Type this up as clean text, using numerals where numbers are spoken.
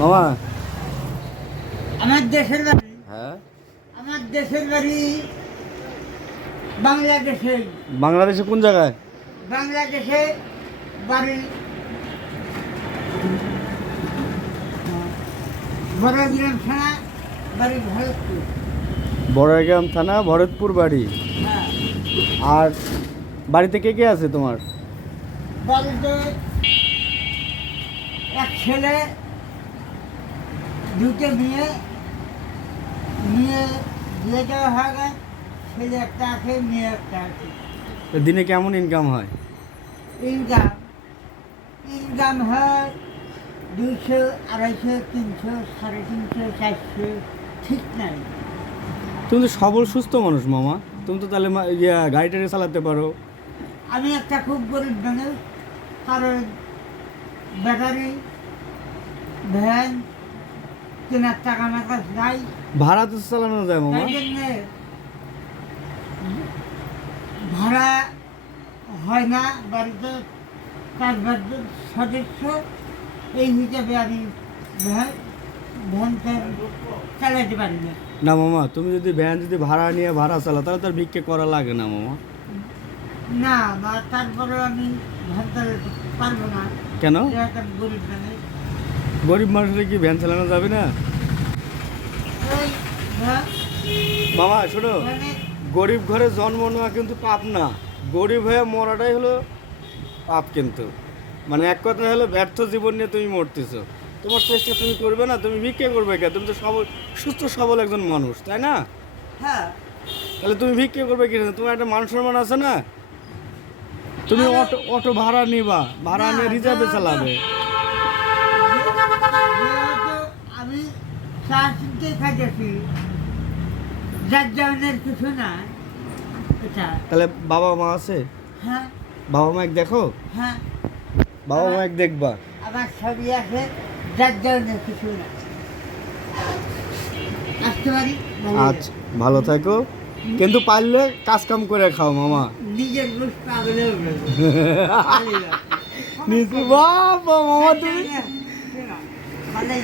মামা আমার দেশের বাড়ি হ্যাঁ আমার দেশের বাড়ি বাংলাদেশে। বাংলাদেশে কোন জায়গায়? বাংলাদেশে বাড়ি বড়গ্রাম থানা, বাড়ি ভরতপুর। বড়গ্রাম থানা, ভরতপুর বাড়ি। হ্যাঁ, আর বাড়িতে কে কে আছে তোমার? বাড়িতে এক ছেলে, দুটো মেয়ে। মেয়ে বিয়ে দেওয়া হয়ে গেছে, ছেলে একটা আছে, মেয়ে একটা আছে। তো দিনে কেমন ইনকাম হয়? ইনকাম ইনকাম হয় 200, 250, 300, 350, 400, ঠিক নাই। তুমি তো সবল সুস্থ মানুষ মামা, তুমি তো তাহলে গাড়ি টাড়ি চালাতে পারো। আমি একটা খুব গরিব মানুষ, কারণ ব্যাটারি ভ্যান কেনার টাকা আমার কাছে নাই। ভাড়া তো চালানো যায় মামা। তাই জন্যে ভাড়া হয় না। বাড়িতে 5 সদস্য, এই হিসাবে আমি ভ্যান চালাতে পারি না। না মামা, তুমি যদি ভ্যান যদি ভাড়া নিয়ে ভাড়া চালাও তাহলে তার ভিক্ষে করা লাগে না মামা। না, বা তারপরে আমি ভ্যান চালাতে পারবো না। কেন? একটা গরিব মানুষ। গরিব মানুষের কি ভ্যান চালানো যাবে না? ওই ভ্যান মামা শোনো, ভ্যানে গরিব ঘরে জন্ম নেওয়া কিন্তু পাপ না, গরিব হয়ে মরাটাই হলো পাপ। কিন্তু মানে এক কথা হলো ব্যর্থ জীবন নিয়ে তুমি মরতেছো। তোমার চেষ্টা তুমি করবে না, তুমি ভিক্ষে করবে কে? তুমি তো সবল সুস্থ সবল একজন মানুষ, তাই না? হ্যাঁ, তাহলে তুমি ভিক্ষে করবে কি? তোমার একটা মান সম্মান আছে না? তুমি অটো অটো ভাড়া নিবা, ভাড়া না, নিয়ে রিজার্ভে না, চালাবে। যেহেতু আমি চা কিনতে খাইতেছি, যার জনের কিছু না এটা। তাহলে বাবা মা আছে? হ্যাঁ, বাবা মা এক দেখো, হ্যাঁ, বাবা মা এক দেখবা। আমার ছবি আছে, যার জনের কিছু না। আসতে পারি? আচ্ছা, ভালো থাকো, কিন্তু পারলে কাজ কাম করে খাও মামা। নিজের বুঝ পাগলেও নিচু বাবা মামা তুমি ভালো